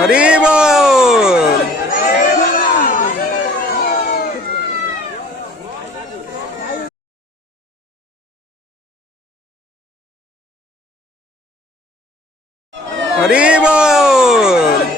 हरि बोल। हरि बोल।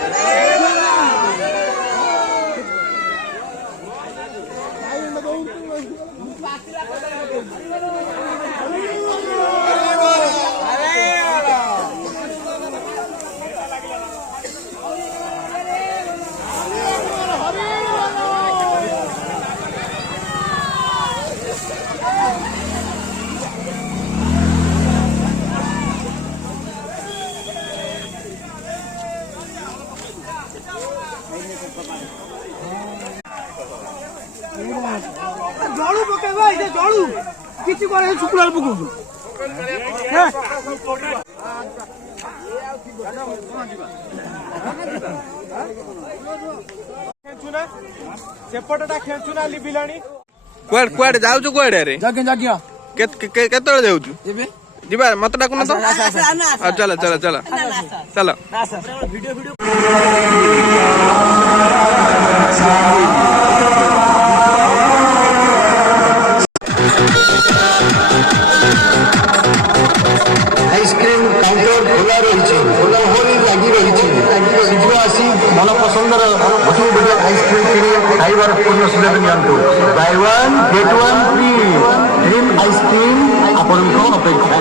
जड़ू पकेबा ए जड़ू किछि करे शुक्रार पकौ खेचुना सेपटटा खेचुना लिबिलाणी क्वाड क्वाड जाउछु क्वाड रे जागे जागिया केतळे जाउछु जेबे जिबा मत डाकुन तो चलो चलो चलो चलो वीडियो वीडियो आइसक्रीम काउंटर खोला रही खोला होली लगी रही शीघ्र आसी मन पसंदर गोटे गोटे आइसक्रीम किणी खाइबार पूर्ण सुविधा नियंतु buy one get one free dream ice cream आपण अपेक्षा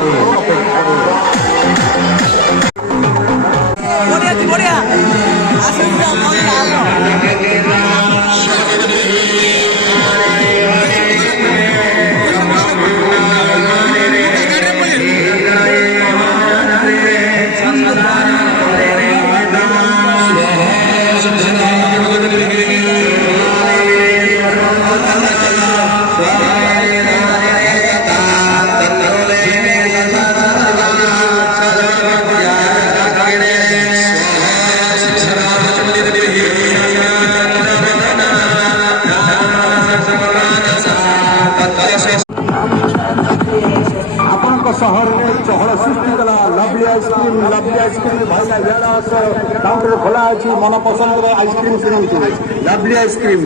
बढ़िया बढ़िया शहर में चहल सृष्टि कला लवली आइसक्रीम भाई काउंटर खोला अच्छी मन पसंद आइसक्रीम किणु लवली आइसक्रीम